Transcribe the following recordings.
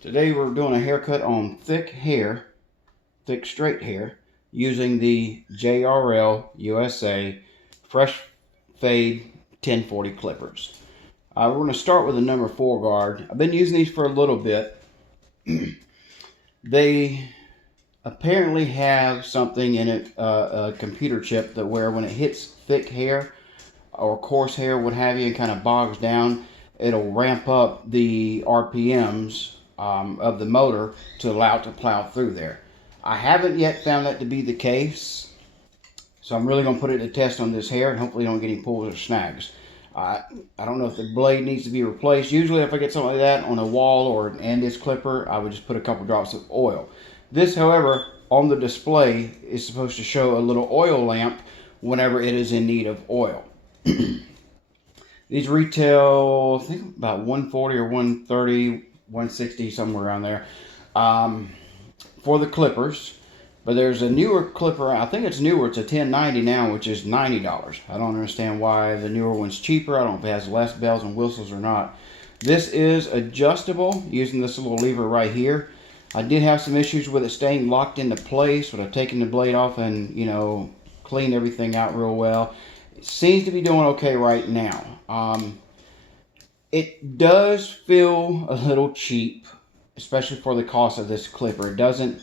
Today we're doing a haircut on thick straight hair, using the JRL USA Fresh Fade 1040 clippers. We're going to start with the number 4 guard. I've been using these for a little bit. They apparently have something in it, a computer chip, that where when it hits thick hair or coarse hair, what have you, and kind of bogs down, it'll ramp up the RPMs of the motor to allow it to plow through there. I haven't yet found that to be the case, so I'm really going to put it to test on this hair and hopefully don't get any pulls or snags. I don't know if the blade needs to be replaced. Usually if I get something like that on a wall or an disc clipper, I would just put a couple drops of oil. This, however, on the display is supposed to show a little oil lamp whenever it is in need of oil. These retail, I think, about $140 or $130, $160, somewhere around there, for the clippers. But there's a newer clipper, I think it's newer, it's a 1090 now, which is $90. I don't understand why the newer one's cheaper. I don't know if it has less bells and whistles or not. This is adjustable using this little lever right here. I did have some issues with it staying locked into place, but I've taken the blade off and, cleaned everything out real well. It seems to be doing okay right now. It does feel a little cheap, especially for the cost of this clipper. It doesn't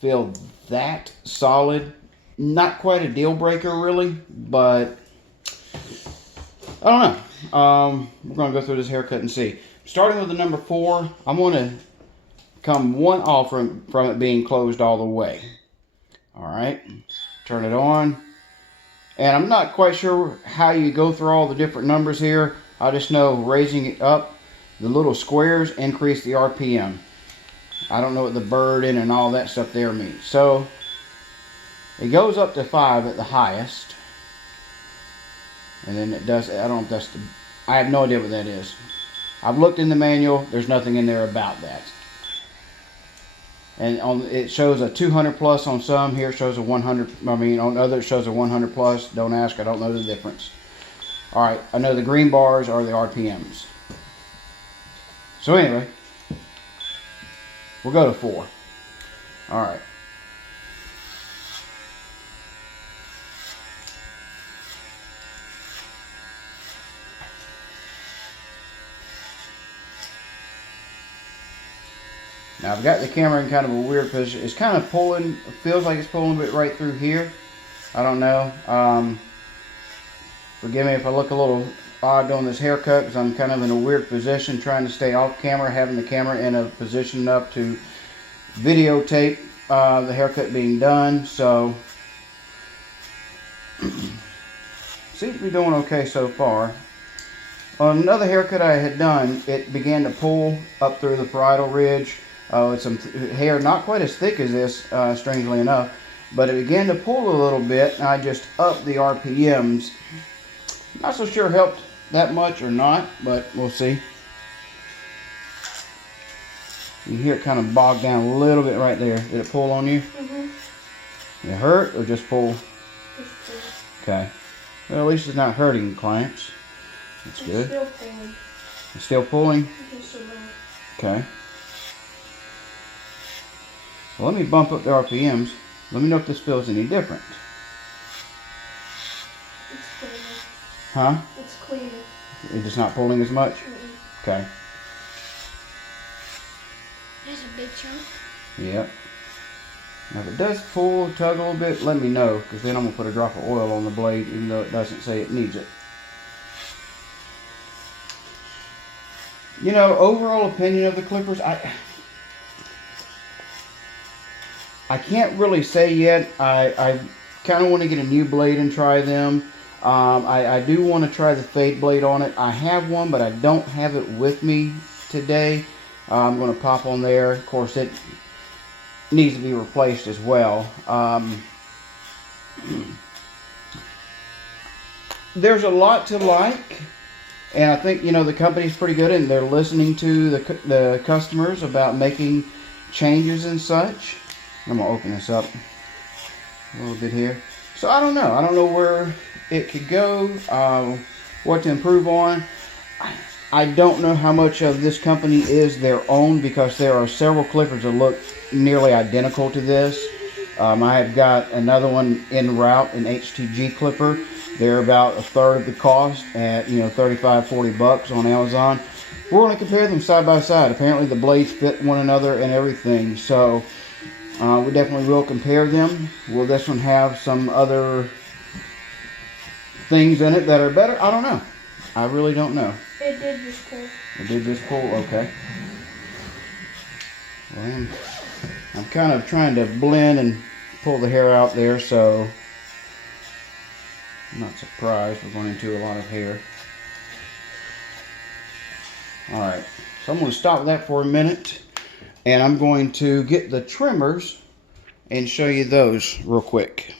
feel that solid. Not quite a deal breaker, really, but I don't know. We're going to go through this haircut and see. Starting with the number 4, I'm going to come one off from it being closed all the way. Alright, turn it on. And I'm not quite sure how you go through all the different numbers here. I just know raising it up, the little squares increase the RPM. I don't know what the bird in and all that stuff there means. So it goes up to 5 at the highest. And then it does, I don't know if that's the, I have no idea what that is. I've looked in the manual, there's nothing in there about that. And it shows a 200 plus on some. Here it shows a 100. On others it shows a 100 plus. Don't ask, I don't know the difference. Alright, I know the green bars are the RPMs. So anyway, we'll go to 4. Alright. Now I've got the camera in kind of a weird position. It's kind of pulling, it feels like it's pulling a bit right through here. I don't know. Forgive me if I look a little odd doing this haircut, because I'm kind of in a weird position trying to stay off camera, having the camera in a position enough to videotape the haircut being done. So seems to be doing okay so far. On another haircut I had done, it began to pull up through the parietal ridge. With some hair not quite as thick as this, strangely enough, but it began to pull a little bit, and I just upped the RPMs. Not so sure helped that much or not, but we'll see. You hear it kind of bog down a little bit right there. Did it pull on you? Mm-hmm. It hurt or just pull? Okay. Well, at least it's not hurting clients. That's good. Still pulling. It's still pulling? Okay. Well, let me bump up the RPMs. Let me know if this feels any different. It's cleaner. Huh? It's cleaner. It's just not pulling as much? Okay. That's a big chunk. Yep. Now if it does pull, tug a little bit, let me know, because then I'm going to put a drop of oil on the blade, even though it doesn't say it needs it. Overall opinion of the clippers, I can't really say yet. I kind of want to get a new blade and try them. I do want to try the fade blade on it. I have one, but I don't have it with me today. I'm going to pop on there. Of course, it needs to be replaced as well. There's a lot to like, and I think the company's pretty good, and they're listening to the customers about making changes and such. I'm going to open this up a little bit here. So I don't know. I don't know where it could go, what to improve on. I don't know how much of this company is their own, because there are several clippers that look nearly identical to this. I have got another one en route, an HTG clipper. They're about a third of the cost at, you know, 35, 40 bucks on Amazon. We're going to compare them side by side. Apparently the blades fit one another and everything, so we definitely will compare them. Will this one have some other things in it that are better? I don't know. I really don't know. It did just pull. It did just pull? Okay. Well, I'm kind of trying to blend and pull the hair out there, so I'm not surprised we're going into a lot of hair. Alright, so I'm going to stop that for a minute, and I'm going to get the trimmers and show you those real quick.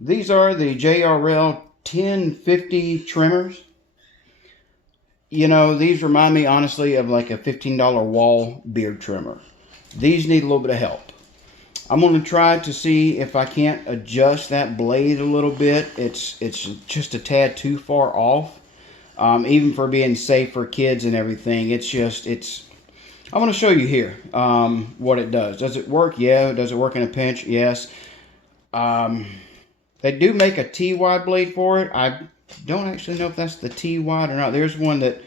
These are the JRL 1050 trimmers. You know, these remind me honestly of like a $15 wall beard trimmer. These need a little bit of help. I'm going to try to see if I can't adjust that blade a little bit. It's just a tad too far off. Even for being safe for kids and everything. I'm going to show you here what it does. Does it work? Yeah. Does it work in a pinch? Yes. They do make a T-wide blade for it. I don't actually know if that's the T-wide or not. There's one that,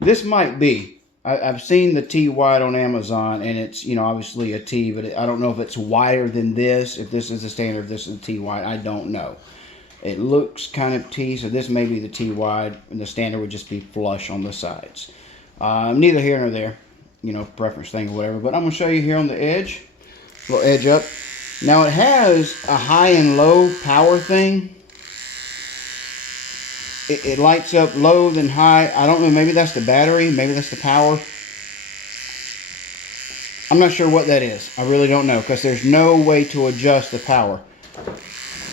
this might be. I've seen the T-wide on Amazon, and it's, you know, obviously a T, but I don't know if it's wider than this, if this is the standard, if this is the T-wide. I don't know. It looks kind of T, so this may be the T-wide, and the standard would just be flush on the sides. Neither here nor there, you know, preference thing or whatever. But I'm going to show you here on the edge, little edge up. Now it has a high and low power thing. It lights up low then high. I don't know, maybe that's the battery, maybe that's the power. I'm not sure what that is. I really don't know, because there's no way to adjust the power.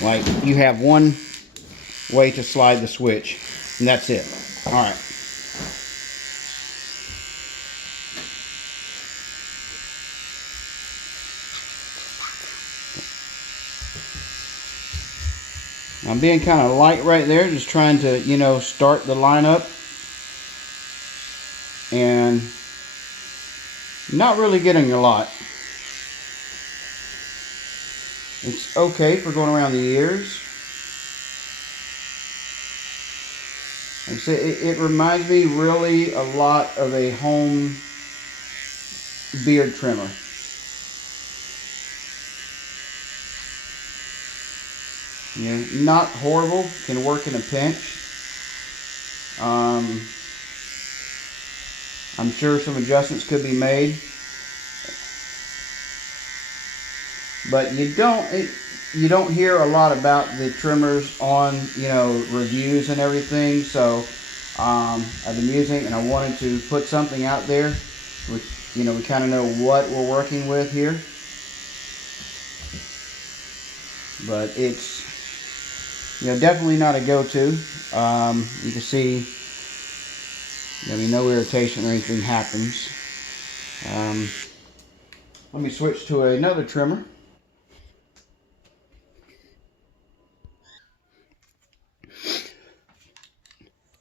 Like, you have one way to slide the switch, and that's it. Alright. I'm being kind of light right there, just trying to, you know, start the lineup. And not really getting a lot. It's okay for going around the ears. Like I said, it reminds me really a lot of a home beard trimmer. You know, not horrible, can work in a pinch. I'm sure some adjustments could be made. But you don't hear a lot about the trimmers on, you know, reviews and everything. So I've been using, and I wanted to put something out there, which, you know, we kind of know what we're working with here. But it's, you know, definitely not a go-to. You can see, I mean, no irritation or anything happens. Let me switch to another trimmer.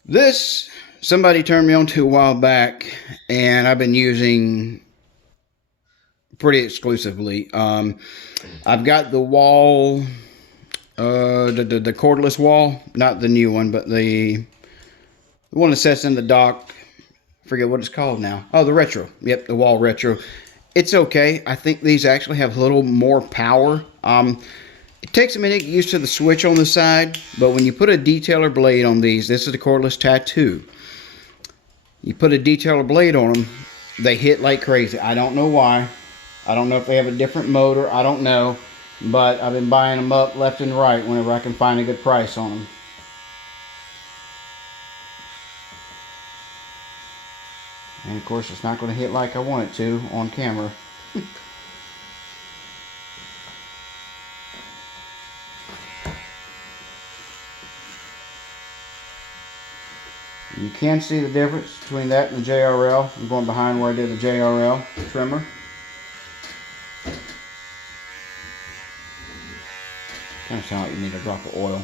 This, somebody turned me on to a while back, and I've been using pretty exclusively. I've got the wall, the cordless wall, not the new one, but the one that sets in the dock. I forget what it's called now. Oh, the retro. Yep, the wall retro. It's okay. I think these actually have a little more power. It takes a minute to get used to the switch on the side, but when you put a detailer blade on these, this is the cordless tattoo. You put a detailer blade on them, they hit like crazy. I don't know why. I don't know if they have a different motor. I don't know. But I've been buying them up left and right whenever I can find a good price on them. And of course, it's not going to hit like I want it to on camera. You can see the difference between that and the JRL. I'm going behind where I did the JRL trimmer. Kind of sound like you need a drop of oil.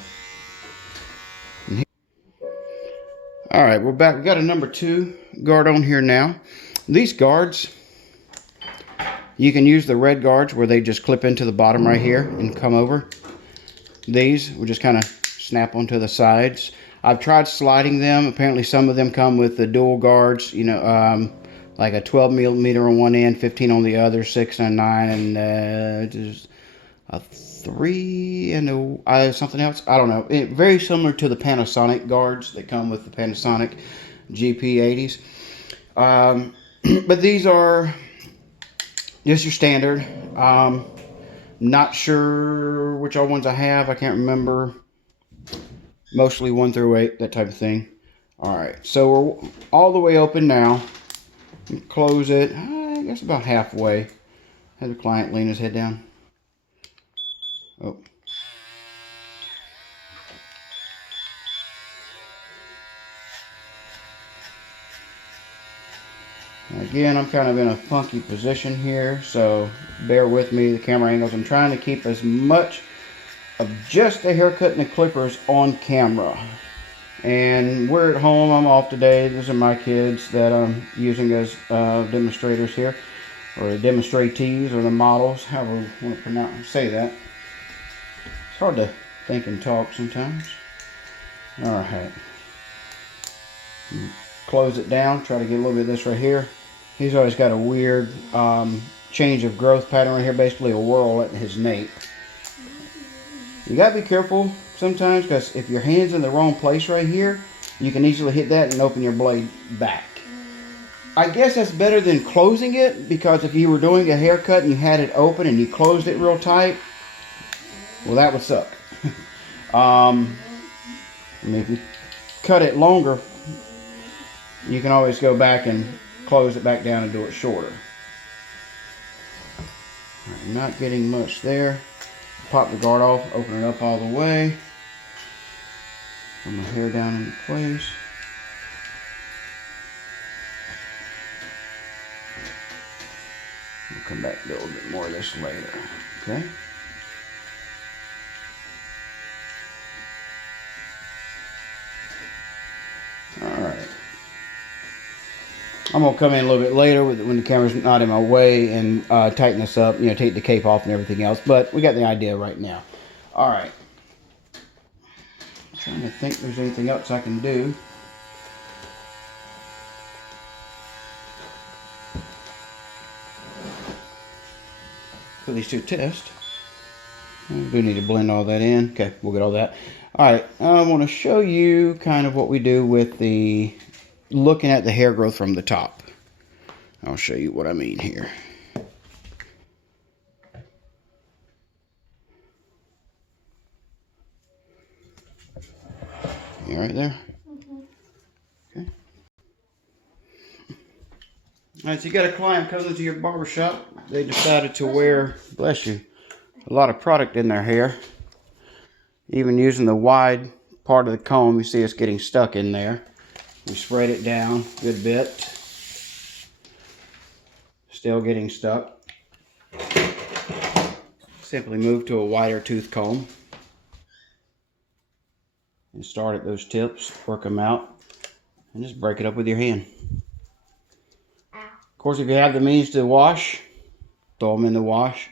All right, we're back. We got a number 2 guard on here now. These guards, you can use the red guards where they just clip into the bottom right here and come over. These will just kind of snap onto the sides. I've tried sliding them. Apparently some of them come with the dual guards, you know, like a 12 millimeter on one end, 15 on the other, 6 and 9, and just a 3 and something else. I don't know. Very similar to the Panasonic guards that come with the Panasonic GP80s. But these are just your standard. Not sure which all ones I have. I can't remember. Mostly 1 through 8, that type of thing. Alright, so we're all the way open now. Close it, I guess about halfway. Have the client lean his head down. Oh. Again, I'm kind of in a funky position here, so bear with me, the camera angles. I'm trying to keep as much of just the haircut and the clippers on camera. And we're at home, I'm off today. These are my kids that I'm using as demonstrators here, or the demonstratees, or the models, however you want to say that. It's hard to think and talk sometimes. Alright. Close it down, try to get a little bit of this right here. He's always got a weird change of growth pattern right here, basically a whorl at his nape. You gotta be careful sometimes, because if your hand's in the wrong place right here, you can easily hit that and open your blade back. I guess that's better than closing it, because if you were doing a haircut and you had it open and you closed it real tight, well, that would suck. I mean, if you cut it longer, you can always go back and close it back down and do it shorter. I'm not getting much there. Pop the guard off, open it up all the way. Put my hair down into place. We'll come back to do a little bit more of this later. Okay? Alright. I'm going to come in a little bit later when the camera's not in my way and tighten this up, you know, take the cape off and everything else. But we got the idea right now. Alright. I'm trying to think if there's anything else I can do. For these two tests. We do need to blend all that in. Okay, we'll get all that. Alright, I want to show you kind of what we do with the looking at the hair growth from the top. I'll show you what I mean here. You right there? Okay. Alright, so you got a client coming to your barber shop. They decided to wear, bless you, a lot of product in their hair. Even using the wide part of the comb, you see it's getting stuck in there. We spread it down a good bit. Still getting stuck. Simply move to a wider tooth comb. And start at those tips, work them out, and just break it up with your hand. Of course, if you have the means to wash, throw them in the wash.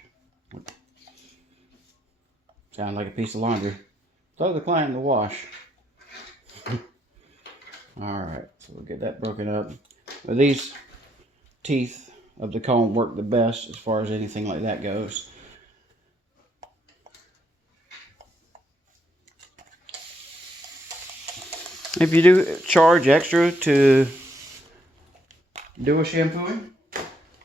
Sounds like a piece of laundry. Throw the client in the wash. Alright, so we'll get that broken up. But these teeth of the comb work the best as far as anything like that goes. If you do charge extra to do a shampooing,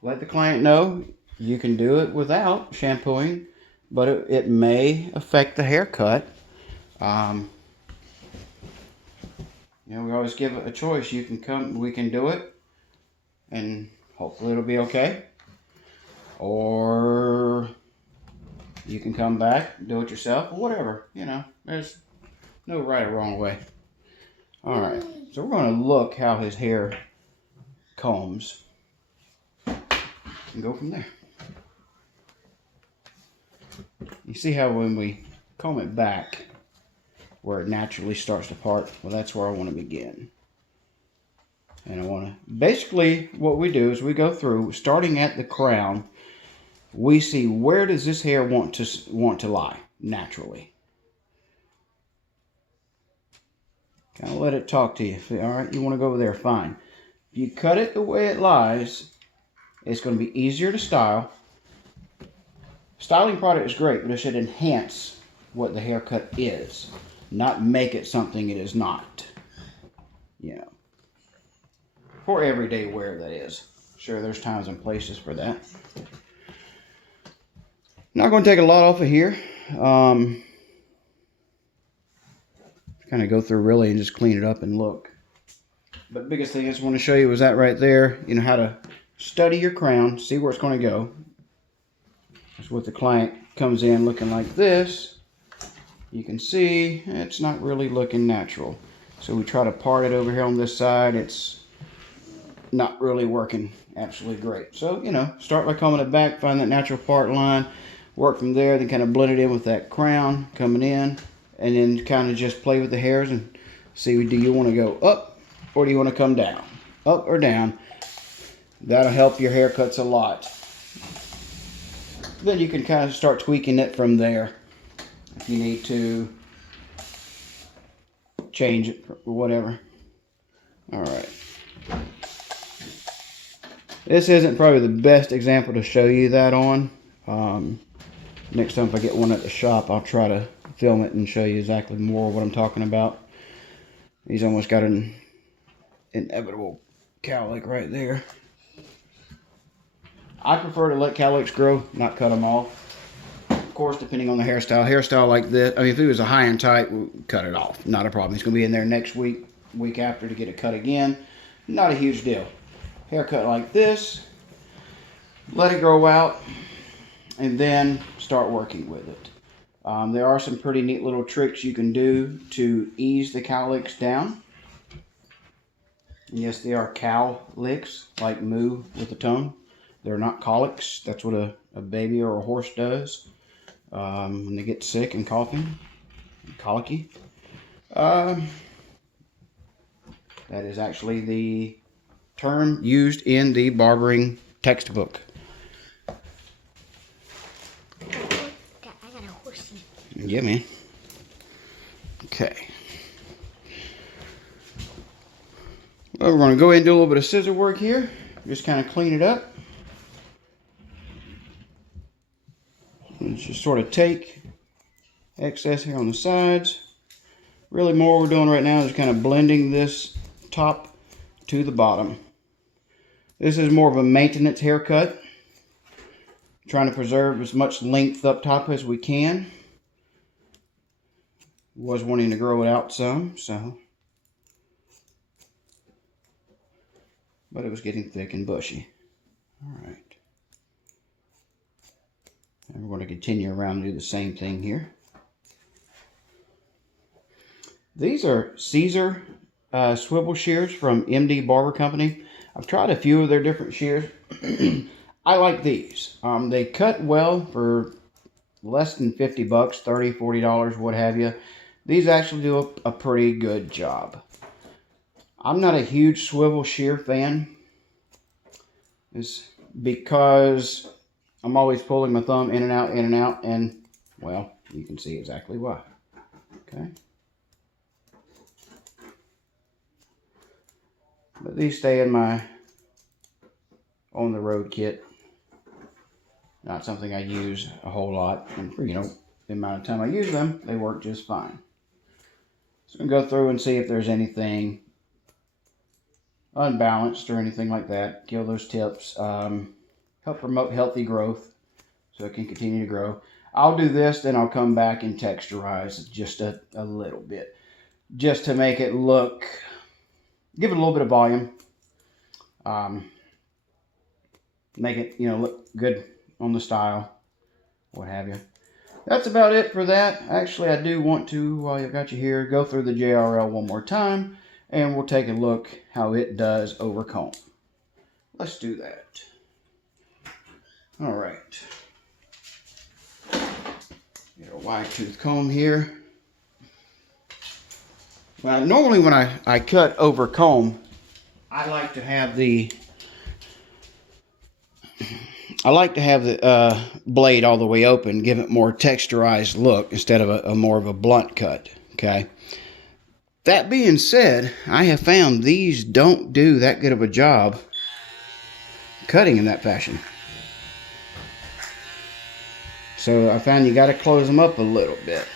let the client know you can do it without shampooing, but it may affect the haircut. You know, we always give it a choice. You can come, we can do it, and hopefully it'll be okay. Or you can come back, do it yourself, or whatever. You know, there's no right or wrong way. Alright, so we're going to look how his hair combs and go from there. You see how when we comb it back, where it naturally starts to part, well, that's where I want to begin. And I want to, basically what we do is we go through, starting at the crown, we see where does this hair want to lie naturally. Kind of let it talk to you. All right, you want to go over there, fine. If you cut it the way it lies, it's going to be easier to style. Styling product is great, but it should enhance what the haircut is, not make it something it is not. You know, for everyday wear, that is. Sure, there's times and places for that. Not going to take a lot off of here. Kind of go through really and just clean it up and look. But the biggest thing I just want to show you was that right there. You know how to study your crown, see where it's going to go. That's what the client comes in looking like this. You can see it's not really looking natural. So we try to part it over here on this side. It's not really working absolutely great. So, you know, start by combing it back, find that natural part line, work from there, then kind of blend it in with that crown coming in, and then kind of just play with the hairs and see, do you want to go up or do you want to come down? Up or down. That'll help your haircuts a lot. Then you can kind of start tweaking it from there if you need to change it or whatever. Alright. This isn't probably the best example to show you that on. Next time if I get one at the shop, I'll try to film it and show you exactly more what I'm talking about. He's almost got an inevitable cowlick right there. I prefer to let cowlicks grow, not cut them off. Of course, depending on the hairstyle. Hairstyle like this, I mean, if it was a high and tight, we'll cut it off. Not a problem. He's going to be in there next week, week after to get it cut again. Not a huge deal. Haircut like this, let it grow out, and then start working with it. There are some pretty neat little tricks you can do to ease the cowlicks down. Yes, they are cowlicks, like moo with a tone. They're not colics. That's what a baby or a horse does when they get sick and coughing, and colicky. That is actually the term used in the barbering textbook. I got a horsey. Yeah, man. Okay. Well, we're going to go ahead and do a little bit of scissor work here. Just kind of clean it up. And just sort of take excess here on the sides. Really more we're doing right now is kind of blending this top to the bottom. This is more of a maintenance haircut. Trying to preserve as much length up top as we can. Was wanting to grow it out some, so. But it was getting thick and bushy. Alright. And we're going to continue around and do the same thing here. These are Caesar swivel shears from MD Barber Company. I've tried a few of their different shears. I like these. They cut well for less than 50 bucks, $30, $40, what have you. These actually do a pretty good job. I'm not a huge swivel shear fan. It's because I'm always pulling my thumb in and out, and, well, you can see exactly why. Okay. But these stay in my on-the-road kit. Not something I use a whole lot. And for, you know, the amount of time I use them, they work just fine. So I'm going to go through and see if there's anything unbalanced or anything like that. Kill those tips. Help promote healthy growth so it can continue to grow. I'll do this, then I'll come back and texturize just a little bit. Just to make it look, give it a little bit of volume. Make it, you know, look good on the style, what have you. That's about it for that. Actually, I do want to, while I've got you here, go through the JRL one more time, and we'll take a look how it does over comb. Let's do that. All right. Get a wide tooth comb here. Well, normally when I cut over comb, I like to have the blade all the way open, give it more texturized look instead of a more of a blunt cut. Okay. That being said, I have found these don't do that good of a job cutting in that fashion. So I found you got to close them up a little bit.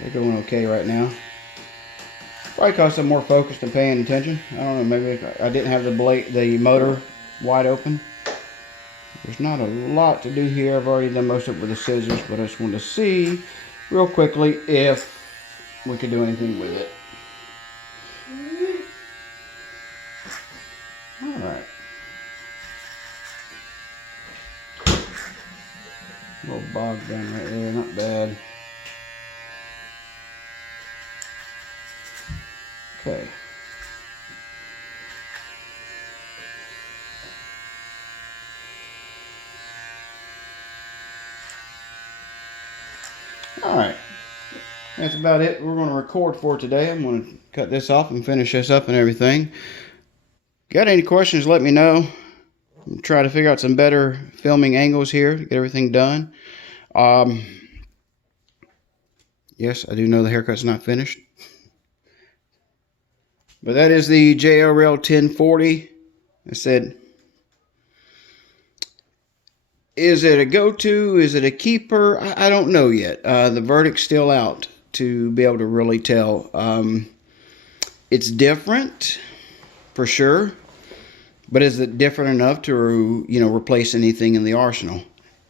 They're going okay right now. Probably because I'm more focused and paying attention. I don't know, maybe I didn't have the motor wide open. There's not a lot to do here. I've already done most of it with the scissors, but I just wanted to see real quickly if we could do anything with it. Alright. A little bogged down right there, not bad. Okay. Alright. That's about it. We're going to record for today. I'm going to cut this off and finish this up and everything. Got any questions, let me know. I'm trying to figure out some better filming angles here to get everything done. Yes, I do know the haircut's not finished. But that is the JRL 1040. I said, is it a go-to? Is it a keeper? I don't know yet. The verdict's still out to be able to really tell. It's different, for sure. But is it different enough to, replace anything in the arsenal?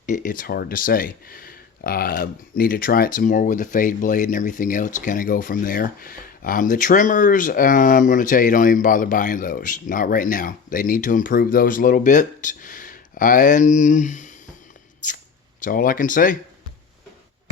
It's hard to say. Need to try it some more with the fade blade and everything else. Kind of go from there. The trimmers, I'm going to tell you, don't even bother buying those. Not right now. They need to improve those a little bit. And that's all I can say.